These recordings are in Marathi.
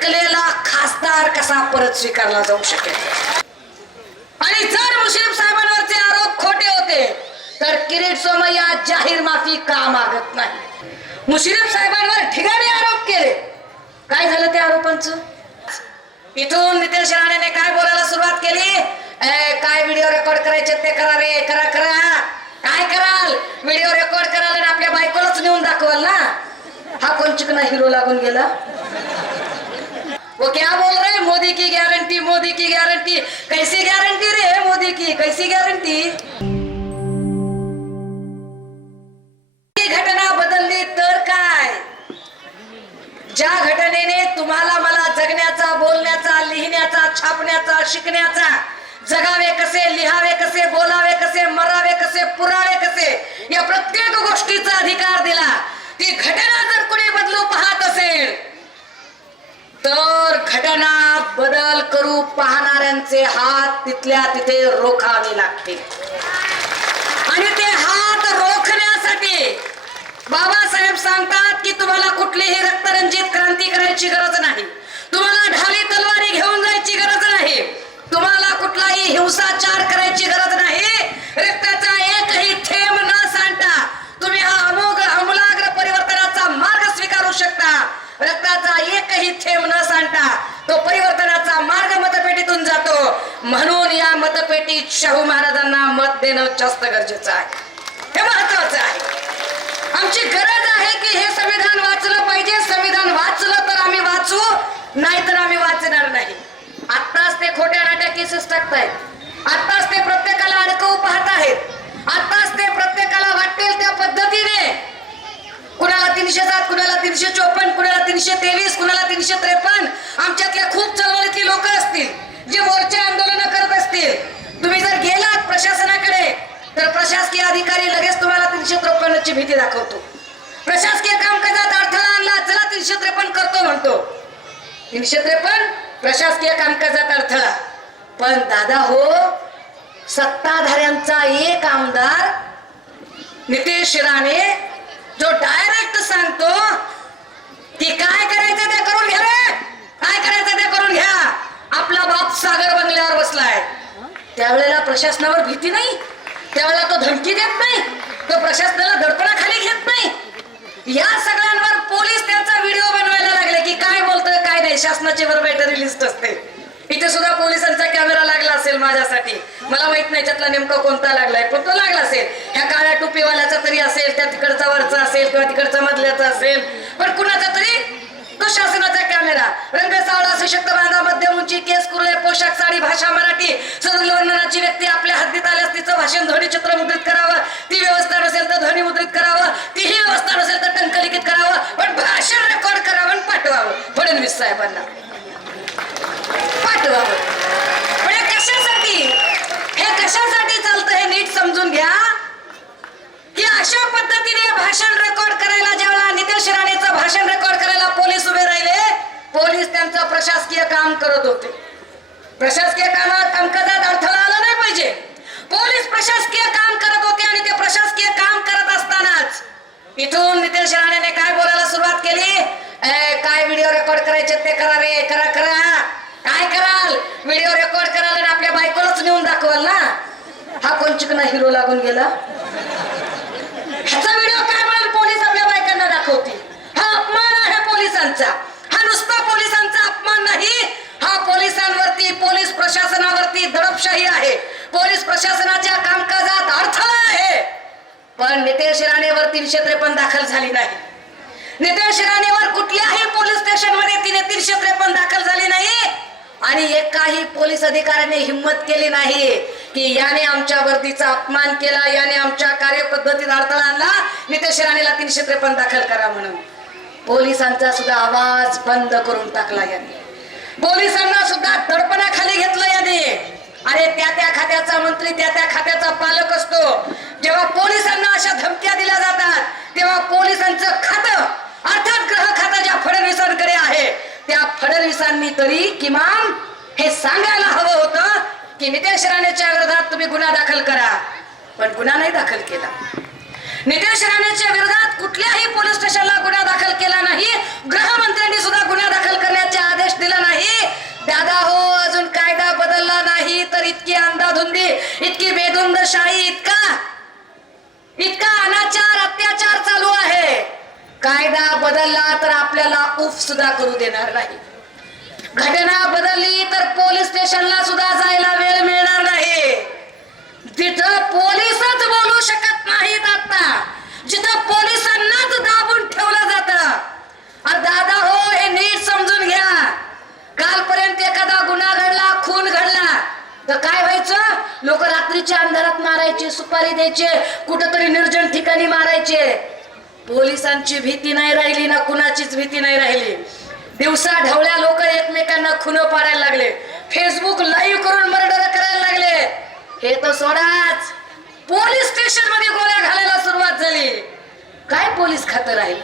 अडकलेला खासदार कसा परत स्वीकारला जाऊ शकेल? आणि जर मुश्रीफ साहेबांवरचे आरोप खोटे होते तर किरीट सोमय्या जाहीर माफी का मागत नाही? मुश्रीफ साहेबांवर ठिकाणी आरोप केले. काय झालं त्या आरोपांचं? इथून नितेश राणेने काय बोलायला सुरुवात केली? ए, काय व्हिडिओ रेकॉर्ड करायचे ते करा रे करा करा. काय कराल? व्हिडिओ रेकॉर्ड कराल आणि आपल्या बायकोलाच नेऊन दाखवाल ना? हा कोण चिकना हिरो लागून गेला? वो क्या बोल रहे हैं? मोदी की गारंटी मोदी की गारंटी कैसी गारंटी रे मोदी की? कैसी गारंटी घटना बदलली तर काय? ज्या घटनेने तुम्हाला मला जगण्याचा बोलण्याचा लिहिण्याचा छापण्याचा शिकण्याचा जगावे कसे लिहावे कसे बोलावे कसे मरावे कसे पुरावे कसे या प्रत्येक गोष्टीचा अधिकार दिला. ती घटना जर कुणी बदलू पाहत असेल तर घटना बदल करू पाहणाऱ्यांचे हात तिथल्या तिथे रोखावे लागतील. आणि ते हात रोखण्यासाठी बाबासाहेब सांगतात की तुम्हाला कुठलीही रक्तरंजित क्रांती करायची गरज नाही तुम्हाला ढाली तलवारी घेऊन जायची गरज नाही तुम्हाला कुठलाही हिंसाचार करायची गरज नाही रक्ताचा एकही थेंब न सांडता तुम्ही हा अमोघ अमूलाग्र परिवर्तनाचा मार्ग स्वीकारू शकता रक्ताचा एकही थेंब न सांडता तो परिवर्तनाचा मार्ग मतपेटीतून जातो. म्हणून या मतपेटीत शाहू महाराजांना मत देणं जास्त गरजेचं आहे. हे महत्वाचं आहे. आमची गरज आहे की हे संविधान वाचलं पाहिजे. संविधान वाचलं तर आम्ही वाचू नाही तर आम्ही वाचणार नाही. आत्ताच ते खोट्या नाट्या केसेस टाकतायत. आत्ताच ते प्रत्येकाला अडकवू पाहत आहेत आत्ताच ते प्रत्येकाला वाटेल त्या पद्धतीने. कुणाला तीनशे सात कुणाला तीनशे चोपन्न तीनशे तेवीस कुणाला तीनशे त्रेपन्न? आमच्यातल्या खूप चळवळीतली लोक असतील जे मोर्चे आंदोलन करत असतील. तुम्ही जर गेलात प्रशासनाकडे तर प्रशासकीय अधिकारी लगेच तुम्हाला तीनशे त्रेपन्नची भीती दाखवतो. प्रशासकीय कामकाजात अडथळा आणला चला तीनशे त्रेपन्न करतो म्हणतो. तीनशे त्रेपन्न प्रशासकीय कामकाजात अडथळा. पण दादा हो सत्ताधाऱ्यांचा एक आमदार नितेश राणे जो डायरेक्ट सांगतो की काय करायचं ते करून घ्या रे. काय करायचं ते करून घ्या. आपला बाप सागर बंगल्यावर बसलाय. त्यावेळेला प्रशासनावर भीती नाही. त्यावेळेला तो धमकी देत नाही. तो प्रशासनाला दडपणाखाली घेत नाही. या सगळ्यांवर पोलीस त्यांचा व्हिडिओ बनवायला लागले की काय बोलतोय काय नाही. शासनाची बरोबर लिस्ट असते. इथे सुद्धा पोलिसांचा कॅमेरा लागला असेल माझ्यासाठी. मला माहीत नाही त्यातला नेमका कोणता लागलाय पण तो लागला असेल. ह्या काळ्या टोपीवाल्याचा तरी असेल त्या तिकडचा वरचा असेल किंवा तिकडचा मधल्याचा असेल. पण कुणाचा तरी? तो शासनाचा कॅमेरा. रंग सावळा सशक्त बांधा मध्यम उंची केस कुरले पोशाख साडी भाषा मराठी. वर्णनाची व्यक्ती आपल्या हद्दीत आल्यास तिचं भाषण ध्वनी चित्र मुद्रित करावं. ती व्यवस्था नसेल तर ध्वनी मुद्रित करावं. तीही व्यवस्था नसेल तर टंकलिखित करावं. पण भाषण रेकॉर्ड करावं आणि पाठवावं. फडणवीस साहेबांना पाठवावं पण हे कशासाठी हे कशासाठी चालतं हे नीट समजून घ्या की अशा पद्धतीने भाषण रेकॉर्ड करायला ज्यावेळेला भाषण रेकॉर्ड करायला पोलीस उभे राहिले. पोलीस त्यांचं प्रशासकीय काम करत होते. प्रशासकीय कामात कामकाजात अडथळा आला नाही पाहिजे. पोलीस प्रशासकीय काम करत होते आणि ते प्रशासकीय काम करत असतानाच इथून नितेश राणेने काय बोलायला सुरुवात केली? काय व्हिडिओ रेकॉर्ड करायचे ते करा रे करा करा. काय कराल? व्हिडिओ रेकॉर्ड कराल आणि आपल्या बायकोलाच नेऊन दाखवाल ना? हा कोण चिकना हिरो लागून गेला? ह्याचा व्हिडिओ काय म्हणाल पोलीस आपल्या बायकांना दाखवतील हा अपमान आहे पोलिसांचा हा नुसता पोलिसांचा अपमान नाही. हा पोलिसांवरती पोलीस प्रशासनावरती दडपशाही आहे. पोलीस प्रशासनाच्या कामकाजात अडथळा आहे. पण नितेश राणेवर तीनशे त्रेपन्न दाखल झाली नाही. नितेश राणेवर कुठल्याही पोलीस स्टेशनमध्ये तिने तीनशे त्रेपन्न दाखल झाली नाही. आणि एकाही पोलीस अधिकाऱ्याने हिंमत केली नाही की याने आमच्या वर्दीचा अपमान केला याने आमच्या कार्यपद्धतीत अडथळा आणला. नितेश राणेला तीनशे त्रेपन्न दाखल करा म्हणून. पोलिसांचा सुद्धा आवाज बंद करून टाकला याने. पोलिसांना सुद्धा दडपणाखाली घेतलं याने. अरे त्या त्या खात्याचा मंत्री त्या त्या खात्याचा पालक असतो. जेव्हा पोलिसांना अशा धमक्या दिल्या जातात तेव्हा पोलिसांचं खातं अर्थात ग्रह खातं ज्या फडणवीसांकडे आहे त्या फडणवीसांनी तरी किमान हे सांगायला हवं होतं की नितेश राणेच्या विरोधात तुम्ही गुन्हा दाखल करा. पण गुन्हा नाही दाखल केला. नितेश राणेच्या विरोधात कुठल्याही पोलीस स्टेशनला गुन्हा दाखल केला नाही. गृहमंत्र्यांनी सुद्धा गुन्हा दाखल करण्याचे आदेश दिला नाही. दादा हो अजून कायदा बदलला नाही तर इतकी अंधाधुंदी इतकी बेधुंदशाही इतका इतका अनाचार अत्याचार चालू आहे. कायदा बदलला तर आपल्याला उफ सुद्धा करू देणार नाही. घटना बदलली तर पोलीस स्टेशनला सुद्धा जायला वेळ मिळणार नाही. तिथं पोलीसच बोलू शकत नाहीत आता जिथं पोलिसांनाच दाबून ठेवलं जात. अरे दादा हो हे नीट समजून घ्या. कालपर्यंत एखादा गुन्हा घडला खून घडला तर काय व्हायचं? लोक रात्रीच्या अंधारात मारायचे सुपारी द्यायचे कुठंतरी निर्जन ठिकाणी मारायचे. पोलिसांची भीती नाही राहिली ना कुणाचीच भीती नाही राहिली. दिवसा ढवळ्या लोक एकमेकांना खुन पाडायला लागले. फेसबुक लाईव्ह करून मर्डर करायला सोडाच. पोलीस स्टेशनमध्ये गोळ्या घालायला सुरुवात झाली. काय पोलीस खातं राहील?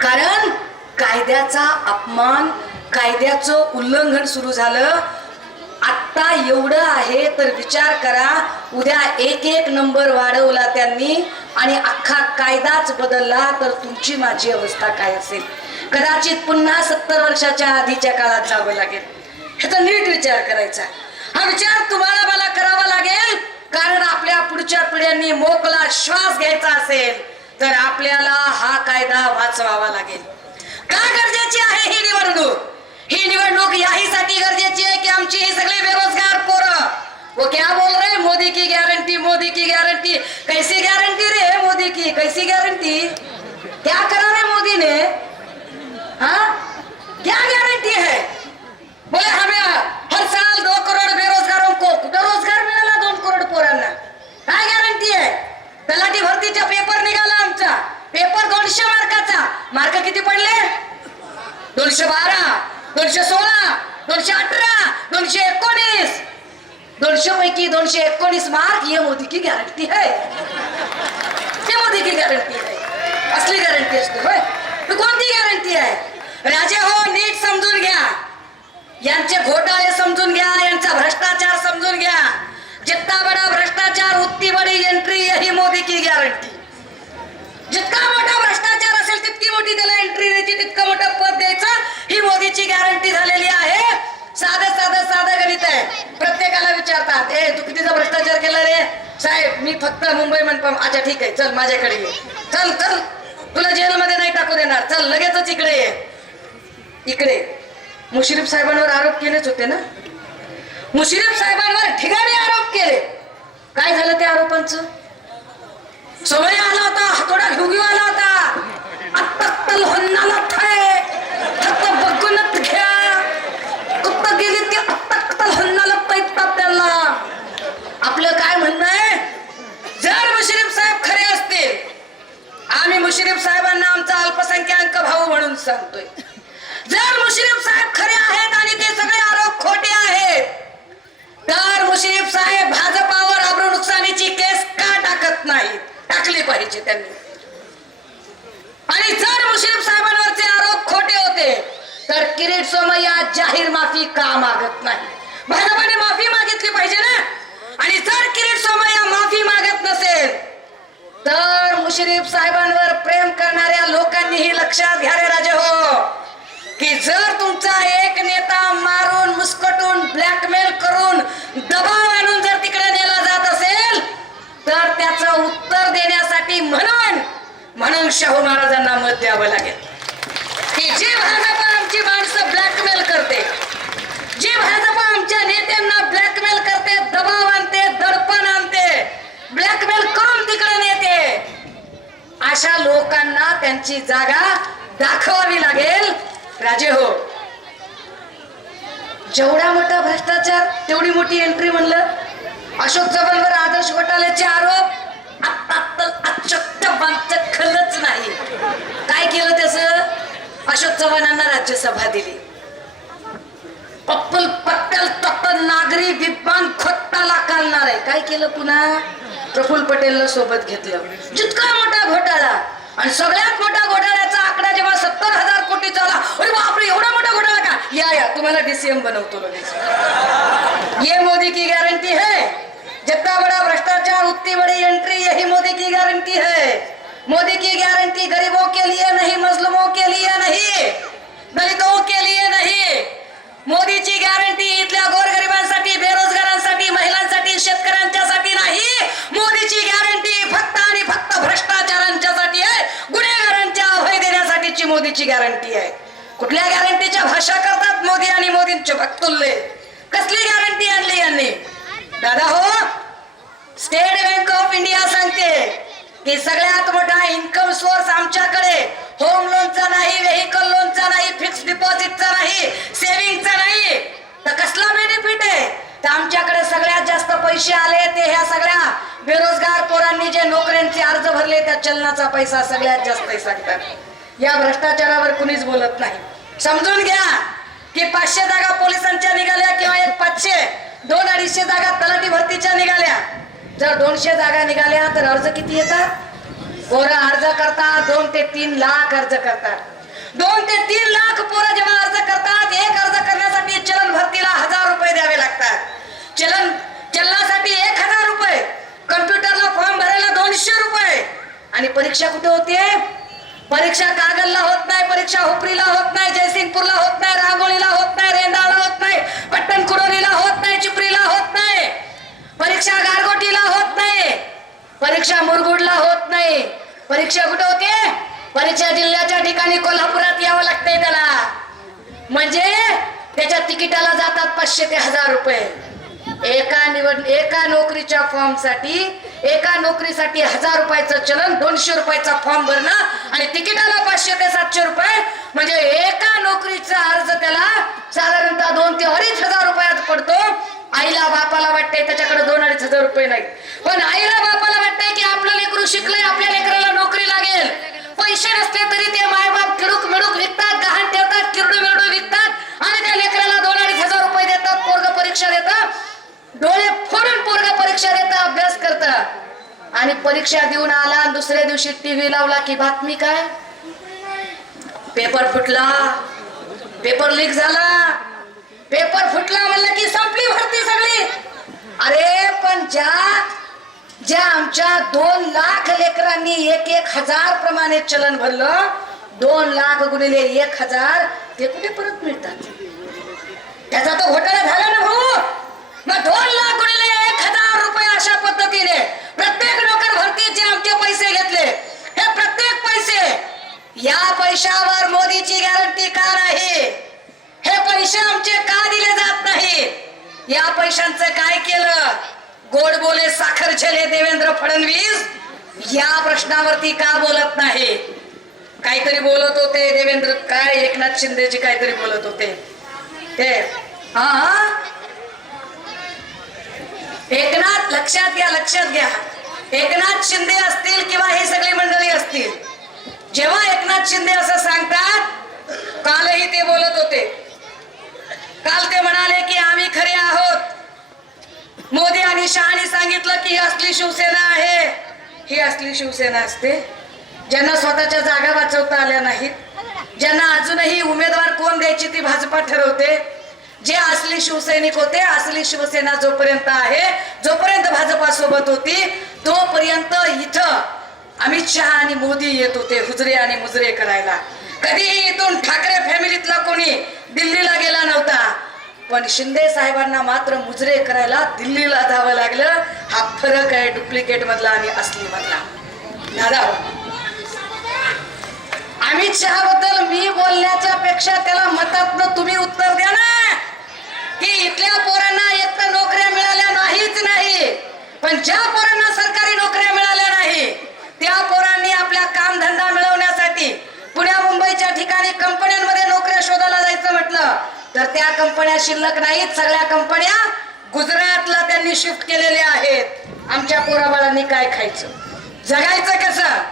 कारण कायद्याचा अपमान कायद्याचं उल्लंघन सुरू झालं. आत्ता एवढं आहे तर विचार करा. उद्या एक एक नंबर वाढवला त्यांनी आणि अख्खा कायदाच बदलला तर तुमची माझी अवस्था काय असेल? कदाचित पुन्हा सत्तर वर्षाच्या आधीच्या काळात जावं लागेल. ह्याचा नीट विचार करायचा. हा विचार तुम्हाला मला करावा लागेल? कारण आपल्या पुढच्या पिढ्यांनी मोकला श्वास घ्यायचा असेल तर आपल्याला हा कायदा वाचवावा लागेल. का गरजेची आहे ही निवडणूक? ही निवडणूक याहीसाठी गरजेची आहे की आमची ही सगळी बेरोजगार पोरं? वो क्या बोल रहे मोदी की गॅरंटी मोदी की गॅरंटी कैसी गॅरंटी रे मोदी की? कैसी गॅरंटी क्या करा रे मोदी ने? हाँ? क्या गारंटी है? बोले हमें हर साल दो करोड बेरोजगारों को कुठं रोजगार मिळाला दोन कोरड पोरांना. काय गॅरंटी आहे? तलाठी भरतीचा पेपर निघाला आमचा. पेपर दोनशे मार्काचा. मार्क किती पडले? दोनशे बारा दोनशे सोळा दोनशे अठरा दोनशे एकोणीस. दोनशे पैकी दोनशे एकोणीस मार्क ये मोदी की गॅरंटी आहे. ते मोदी की गॅरंटी आहे. असली गॅरंटी असते होय. तू कोणती गॅरंटी आहे? राजे हो नीट समजून घ्या. यांचे घोटाळे समजून घ्या यांचा भ्रष्टाचार समजून घ्या. जितना बड़ा भ्रष्टाचार उतनी बड़ी एंट्री यही मोदी की गॅरंटी जितका मोठा भ्रष्टाचार असेल तितकी मोठी त्याला एंट्री द्यायची तितकं मोठं पद द्यायचं ही मोदीची गॅरंटी झालेली आहे. साधं साधं साधं गणित आहे. प्रत्येकाला विचारतात ए तू कितीचा भ्रष्टाचार केला रे? साहेब मी फक्त मुंबई मनपा अच्छा ठीक आहे चल माझ्याकडे ये. चल चल तुला जेलमध्ये नाही टाकू देणार. चल लगेचच इकडे ये. इकडे. मुश्रीफ साहेबांवर आरोप केलेच होते ना? मुश्रीफ साहेबांवर ठिकाणी आरोप केले. काय झालं त्या आरोपांच? समय आला होता हातोडा घेऊ घेऊ आला होता. आत्ता हन्नाला थाय फक्त बघूनच घ्या. कुत्त गेली ते आत्ता हन्नाला पैतात त्याला आपलं काय म्हणणं आहे? जर मुश्रीफ साहेब खरे असतील आम्ही मुश्रीफ साहेबांना आमचा अल्पसंख्याक भाऊ म्हणून सांगतोय. जर मुश्रीफ साहेब खरे आहेत आणि ते सगळे आरोप खोटे आहेत तर मुश्रीफ साहेब भाजपावर आबरू नुकसानीची केस का टाकत नाही टाकली पाहिजे त्यांनी. आणि जर मुश्रीफ साहेबांवरचे आरोप खोटे होते तर किरीट सोमय्या जाहीर माफी का मागत नाही? भाजपाने माफी मागितली पाहिजे ना? आणि जर किरीट सोमय्या माफी मागत नसेल तर मुश्रीफ साहेबांवर प्रेम करणाऱ्या लोकांनीही लक्षात घ्या रे राजे हो की जर तुमचा एक नेता मारून मुस्कटून ब्लॅकमेल करून दबाव आणून जर तिकडे नेला जात असेल तर त्याचं उत्तर देण्यासाठी म्हणून म्हणून शाहू महाराजांना मत द्यावं लागेल. की जे भाजप आमची माणसं ब्लॅकमेल करते जे भाजप आमच्या नेत्यांना ब्लॅकमेल करते दबाव आणते दडपण आणते ब्लॅकमेल करून तिकडे नेते अशा लोकांना त्यांची जागा दाखवावी लागेल. राजे हो जेवढा मोठा भ्रष्टाचार तेवढी मोठी एंट्री म्हणलं. अशोक चव्हाणवर आदर्श घोटाळ्याचे आरोप केलं त्याच अशोक चव्हाणांना राज्यसभा दिली. पप्पल पट्टल तप्पल नागरी विद्वान खोट्टाला कालणार आहे. काय केलं पुन्हा? प्रफुल पटेलला सोबत घेतलं. जितका मोठा घोटाळा. आणि सगळ्यात मोठा घोटाळ्याचा आकडा जेव्हा सत्तर हजार कोटी झाला अरे बापरे एवढा मोठा घोटाळा का? या या तुम्हाला डीसीएम बनवतो लगेच. ये मोदी की गॅरंटी है. जितना बड़ा भ्रष्टाचार उतनी बड़ी एंट्री यही मोदी की गारंटी है. मोदी की गारंटी गरीबों के लिए नहीं मजलूमों के लिए नहीं दलितों के लिए नहीं। मोदीची गॅरंटी इथल्या गोरगरिबांसाठी बेरोजगारांसाठी महिलांसाठी शेतकऱ्यांच्यासाठी नाही. मोदीची गॅरंटी फक्त आणि फक्त भ्रष्टाचारांच्यासाठी आहे. गुन्हेगारांच्या अभय देण्यासाठीची मोदीची गॅरंटी आहे. कुठल्या गॅरंटीच्या भाषा करतात मोदी आणि मोदींचे भक्तुल्ले? कसली गॅरंटी आणली यांनी? दादा हो स्टेट बँक ऑफ इंडिया सांगते. की सगळ्यात मोठा इन्कम सोर्स आमच्याकडे. होम लोनचा नाही व्हेकल लोनचा नाही फिक्स डिपॉझिटचा नाही सेव्हिंगचा नाही. तर कसला बेनिफिट आहे? तर आमच्याकडे सगळ्यात जास्त पैसे आले ते ह्या सगळ्या बेरोजगार पोरांनी जे नोकऱ्यांचे अर्ज भरले त्या चलनाचा पैसा सगळ्यात जास्त सांगतात. या भ्रष्टाचारावर कुणीच बोलत नाही. समजून घ्या की पाचशे जागा पोलिसांच्या निघाल्या किंवा एक पाचशे दोन अडीचशे जागा तलाठी भरतीच्या निघाल्या. जर दोनशे जागा निघाल्या तर अर्ज किती येतात? पोरं अर्ज करतात दोन ते तीन लाख अर्ज करतात. दोन ते तीन लाख पोरं जेव्हा अर्ज करतात एक अर्ज करण्यासाठी चलन भरतीला हजार रुपये द्यावे लागतात. चलन चलनासाठी एक हजार रुपये. कम्प्युटरला फॉर्म भरायला दोनशे रुपये. आणि परीक्षा कुठे होते? परीक्षा कागलला होत नाही परीक्षा हुपरीला होत नाही जयसिंगपूरला होत नाही रांगोळीला होत नाही रेंदाळला होत नाही पट्टण कुडोलीला होत नाही चिपरीला होत नाही परीक्षा गारगोटीला होत नाही परीक्षा मुरगुडला होत नाही. परीक्षा कुठं होते? परीक्षा जिल्ह्याच्या ठिकाणी कोल्हापुरात यावं लागतंय त्याला. म्हणजे त्याच्या तिकिटाला जातात पाचशे ते हजार रुपये. एका निवड एका नोकरीच्या फॉर्मसाठी एका नोकरीसाठी हजार रुपयाचं चलन दोनशे रुपयाचा फॉर्म भरणं आणि तिकिटाला पाचशे ते सातशे रुपये. म्हणजे एका नोकरीचा अर्ज त्याला साधारणतः दोन ते अडीच हजार रुपयात पडतो. आईला बापाला वाटतंय त्याच्याकडे दोन अडीच हजार रुपये नाही पण आईला बापाला वाटतंय की आपलं लेकरू शिकलंय आपल्या लेकराला नोकरी लागेल. पैसे नसले तरी ते मायबाप किडूक मिडूक विकतात गहाण ठेवतात किरडू मिरडू विकतात आणि त्या लेकराला दोन अडीच हजार रुपये देतात पोरग परीक्षा देतात डोळे फोडून पोरग परीक्षा देतं अभ्यास करतं. आणि परीक्षा देऊन आला आणि दुसऱ्या दिवशी टीव्ही लावला की बातमी काय? पेपर फुटला. पेपर लीक झाला. पेपर फुटला म्हणलं की संपली भरती सगळी. अरे पण ज्या ज्या आमच्या दोन लाख लेकरांनी एक एक हजार प्रमाणे चलन भरलं दोन लाख गुणिले एक हजार ते कुठे परत मिळतात? त्याचा तो घोटाळा झाला ना भाऊ. मग दोन लाख गुणिले एक हजार रुपये अशा पद्धतीने प्रत्येक नोकर भरतीचे आमचे पैसे घेतले. हे प्रत्येक पैसे या पैशावर मोदीची गॅरंटी का नाही? हे पैसे आमचे का दिले जात नाही? या पैशांचं काय केलं? गोड बोले साखर झेले देवेंद्र फडणवीस? या प्रश्नावरती का बोलत नाही? काहीतरी बोलत होते देवेंद्र काय? एकनाथ शिंदेजी काहीतरी बोलत होते. ते हा हा. एकनाथ लक्षात घ्या लक्षात घ्या. एकनाथ शिंदे असतील किंवा ही सगळी मंडळी असतील जेव्हा एकनाथ शिंदे असं सांगतात कालही ते बोलत होते. काल ते म्हणाले की आम्ही खरे आहोत. मोदी आणि शहानी सांगितलं की ही असली शिवसेना आहे. ही असली शिवसेना असते. ज्यांना स्वतःच्या जागा वाचवता आल्या नाहीत ज्यांना अजूनही उमेदवार कोण द्यायची ती भाजपा ठरवते. जे असली शिवसैनिक होते असली शिवसेना जोपर्यंत आहे जोपर्यंत भाजपा सोबत होती तोपर्यंत इथं अमित शहा आणि मोदी येत होते हुजरे आणि मुजरे करायला. कधीही इथून ठाकरे फॅमिलीतला कोणी दिल्लीला गेला नव्हता. पण शिंदे साहेबांना मात्र मुजरे करायला दिल्लीला जावं लागलं. हा फरक आहे डुप्लिकेट मधला आणि असली मधला. दादा अमित शहा बद्दल मी बोलण्याच्या पेक्षा त्याला मतातनं तुम्ही उत्तर द्या ना. की इथल्या पोरांना एक तर नोकऱ्या मिळाल्या नाहीच नाही. पण ज्या पोरांना सरकारी नोकऱ्या मिळाल्या नाही त्या पोरांनी आपला कामधंदा मिळवण्यासाठी पुण्या मुंबईच्या ठिकाणी कंपन्यांमध्ये नोकऱ्या शोधायला जायचं म्हटलं तर त्या कंपन्या शिल्लक नाहीत. सगळ्या कंपन्या गुजरातला त्यांनी शिफ्ट केलेल्या आहेत. आमच्या पोराबाळांनी काय खायचं? जगायचं कसं?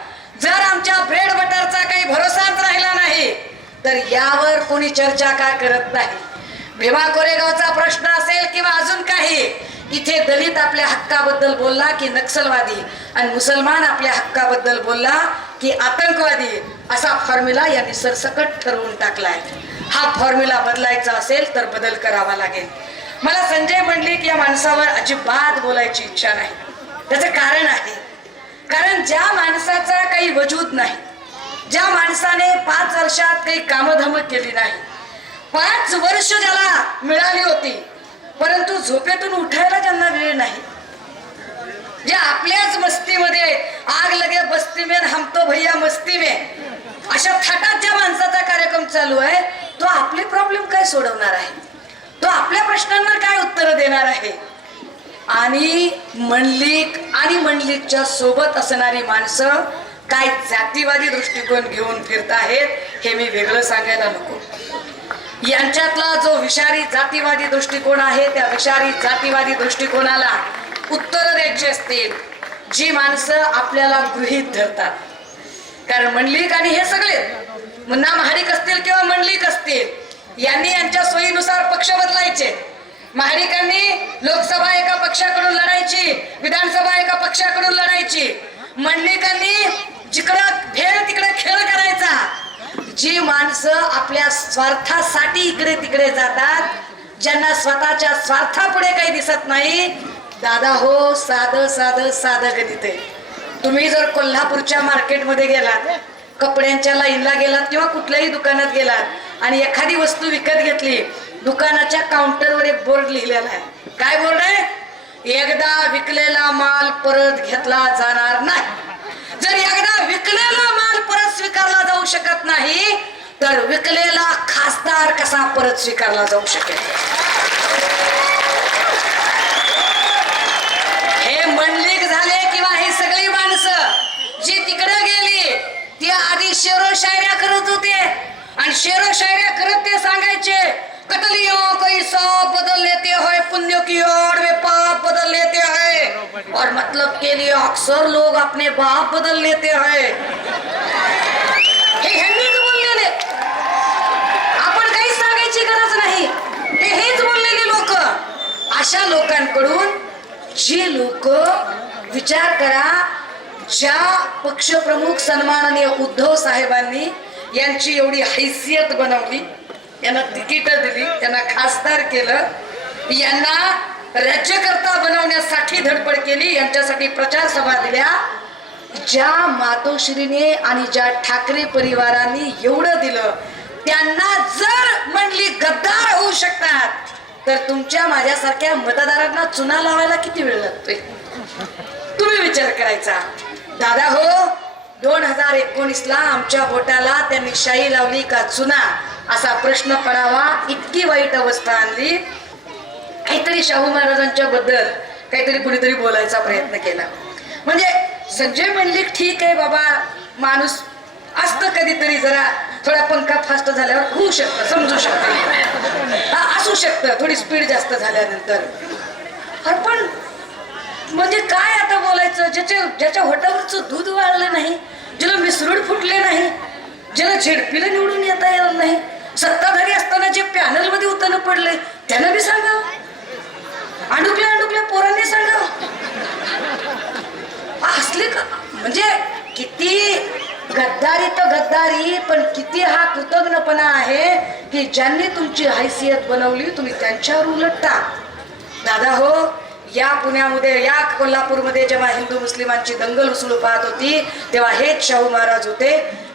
जर आमच्या ब्रेड बटरचा काही भरोसाच राहिला नाही तर यावर कोणी चर्चा का करत नाही? भीमा कोरेगावचा प्रश्न असेल किंवा अजून काही इथे दलित आपल्या हक्काबद्दल बोलला की नक्षलवादी आणि मुसलमान आपल्या हक्काबद्दल बोलला की आतंकवादी. असा फॉर्म्युला यांनी सरसकट ठरवून टाकलाय. हा फॉर्म्युला बदलायचा असेल तर बदल करावा लागेल. मला संजय मंडलिक या माणसावर अजिबात बोलायची इच्छा नाही. त्याचं कारण आहे. कारण ज्या माणसाचा काही वजूद नाही ज्या माणसाने पाच वर्षात काही कामधाम केली नाही पाच वर्ष ज्याला मिळाली होती परंतु झोपेतून उठायला ज्यांना वेळ नाही जे आपल्याच मस्तीमध्ये आग लगे बस्ती में हम तो भैया मस्ती में अशा थाटात ज्या माणसाचा कार्यक्रम चालू आहे तो आपले प्रॉब्लेम काय सोडवणार आहे? तो आपल्या प्रश्नांना काय उत्तर देणार आहे? आणि मंडलिक आणि मंडलिकच्या सोबत असणारी माणसं काय जातीवादी दृष्टिकोन घेऊन फिरत आहेत हे मी वेगळं सांगायला नको. यांच्यातला जो विषारी जातीवादी दृष्टिकोन आहे त्या विषारी जातीवादी दृष्टिकोनाला उत्तर द्यायची असतील जी माणसं आपल्याला गृहीत धरतात. कारण मंडलिक आणि हे सगळे मुन्ना महाडिक असतील किंवा मंडलिक असतील यांनी यांच्या सोयीनुसार पक्ष बदलायचे. महाडिकांनी लोकसभा एका पक्षाकडून लढायची विधानसभा एका पक्षाकडून लढायची. मंडलिकांनी जिकडं भेळ तिकडे खेळ करायचा. जी माणसं आपल्या स्वार्थासाठी इकडे तिकडे जातात ज्यांना स्वतःच्या स्वार्थापुढे काही दिसत नाही दादा हो साध साध साध गणित आहे तुम्ही जर कोल्हापूरच्या मार्केटमध्ये गेलात कपड्यांच्या लाईनला गेलात किंवा कुठल्याही दुकानात गेलात आणि एखादी वस्तू विकत घेतली दुकानाच्या काउंटरवर एक बोर्ड लिहिलेला आहे. काय बोर्ड आहे? एकदा विकलेला माल परत घेतला जाणार नाही. जर एकदा विकलेला माल परत स्वीकारला जाऊ शकत नाही तर विकलेला खासदार कसा परत स्वीकारला जाऊ शकेल? हे मंडलिक झाले किंवा हे सगळे माणसं जी तिकडे गेली ती आधी शेरो शायऱ्या करत होते. आणि शेरो शायऱ्या करत ते सांगायचे कटलियो हो, कोई सौ बदल लेते होय पुण्य की ओर वे पाप बदल लेते हैं और मतलब के लिए अक्सर लोग अपने बाप बदल लेते हैं हे बोललेले. आपण काही सांगायची गरज नाही. ते हेच बोललेले लोक. अशा लोकांकडून जे लोक विचार करा ज्या पक्षप्रमुख सन्माननीय उद्धव साहेबांनी यांची एवढी हैसियत बनवली यांना तिकीट दिली त्यांना खासदार केलं यांना राज्यकर्ता बनवण्यासाठी धडपड केली यांच्यासाठी प्रचार सभा दिल्या. ज्या मातोश्रीने आणि ज्या ठाकरे परिवारांनी एवढं दिलं त्यांना जर म्हणली गद्दार होऊ शकतात तर तुमच्या माझ्यासारख्या मतदारांना चुना लावायला किती वेळ लागतोय? तुम्ही विचार करायचा. दादा हो दोन हजार एकोणीस ला आमच्या बोटाला त्यांनी शाई लावली का चुना? असा प्रश्न पडावा इतकी वाईट अवस्था आणली. काहीतरी शाहू महाराजांच्या बद्दल काहीतरी कुणीतरी बोलायचा प्रयत्न केला. म्हणजे संजय मंडलिक ठीक आहे बाबा माणूस असतं कधीतरी जरा थोडा पंखा फास्ट झाल्यावर होऊ शकतं समजू शकतं. असू शकतं थोडी स्पीड जास्त झाल्यानंतर. पण म्हणजे काय आता बोलायचं? ज्याच्या ज्याच्या होटावरचं दूध वाढलं नाही ज्याला मिसरूड फुटले नाही ज्याला झेडपीला निवडून येता येणार नाही सत्ताधारी असताना जे पॅनलमध्ये पडले त्यानं बी सांगा. अडुकल्या अडुकल्या पोरांनी सांगा. असले का? म्हणजे किती गद्दारी तर गद्दारी पण किती हा कृतज्ञपणा आहे की ज्यांनी तुमची हैसियत बनवली तुम्ही त्यांच्यावर उलटता. दादा हो या पुण्यामध्ये या कोल्हापूरमध्ये जेव्हा हिंदू मुस्लिमांची दंगल उसळू पाहत होती तेव्हा हेच शाहू महाराज होते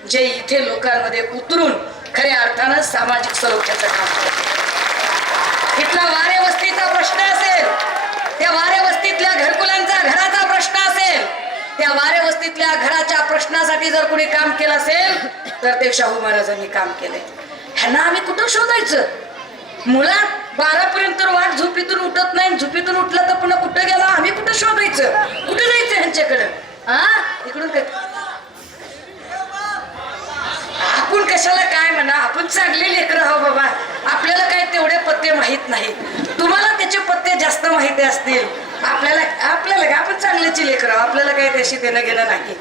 जे इथे लोकांमध्ये उतरून खऱ्या अर्थानं सामाजिक सलोख्याचं काम करत इथला वारे वस्तीचा प्रश्न असेल त्या वारे वस्तीतल्या घरकुलांचा घराचा प्रश्न असेल त्या वारे वस्तीतल्या घराच्या प्रश्नासाठी जर कोणी काम केलं असेल तर ते शाहू महाराजांनी काम केले ह्यांना आम्ही कुठं शोधायचं? मुळात बारापर्यंत वाट झोपीतून उठत नाही. झोपीतून उठलं तर पुन्हा कुठं गेला? आम्ही कुठं शोधायचं? कुठं जायचं ह्यांच्याकडं? हा इकडून काय आपण कशाला काय म्हणा? आपण चांगले लेकर आहो बाबा. आपल्याला काय तेवढे पत्ते माहीत नाही. तुम्हाला त्याचे पत्ते जास्त माहिती असतील. आपल्याला आपल्याला काय? आपण चांगल्याची लेकर आहो आपल्याला काय त्याशी देणं घेणं नाही.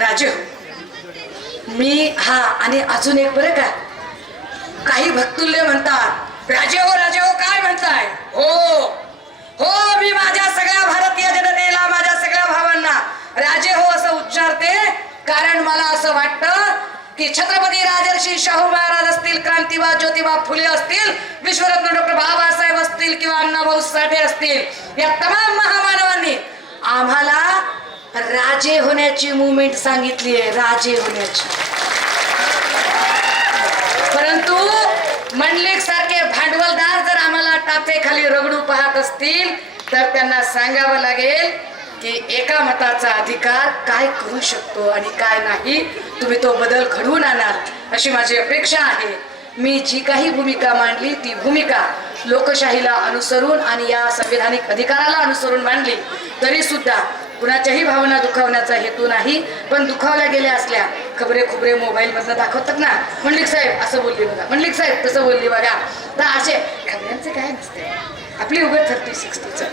राजू मी हा आणि अजून एक बरं का? काही भक्तुल्य म्हणतात. राजे हो राजे हो काय म्हणताय? हो. हो मी माझ्या सगळ्या भारतीय जनतेला माझ्या सगळ्या भावांना राजे हो असं उच्चारते. कारण मला असं वाटतं की छत्रपती राजर्षी शाहू महाराज असतील क्रांतिबा ज्योतिबा फुले असतील विश्वरत्न डॉक्टर बाबासाहेब असतील किंवा अण्णाभाऊ साठे असतील या तमाम महामानवांनी आम्हाला राजे होण्याची मुवमेंट सांगितली आहे राजे होण्याची परंतु मंडलिक सारखे भांडवलदार जर आम्हाला टाचे खाली रगडू पाहत असतील तर त्यांना सांगावं लागेल की एका मताचा अधिकार काय करू शकतो आणि काय नाही तुम्ही तो बदल घडवून आणाल अशी माझी अपेक्षा आहे. मी जी काही भूमिका मांडली ती भूमिका लोकशाहीला अनुसरून आणि या संविधानिक अधिकाराला अनुसरून मांडली तरी सुद्धा कुणाच्याही भावना दुखावण्याचा हेतू नाही. पण दुखावल्या गेल्या असल्या खबरे खुबरे मोबाईल मधनं दाखवतात ना. मंडलिक साहेब असं बोलली बघा. मंडलिक साहेब तसं बोलली बघा. तर असे खबऱ्यांचं काय नसते. आपली उभं थर्टी सिक्स्टीचं.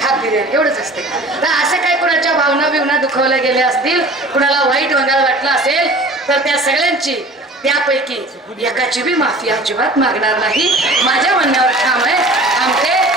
हात बिर्याणी एवढंच असते. तर असं काय कुणाच्या भावना बिवना दुखावल्या गेल्या असतील कुणाला वाईट वंगाला वाटलं असेल तर त्या सगळ्यांची त्यापैकी एकाची बी माफी अजिबात मागणार नाही. माझ्या म्हणण्यावर ठाम आहे. आमचे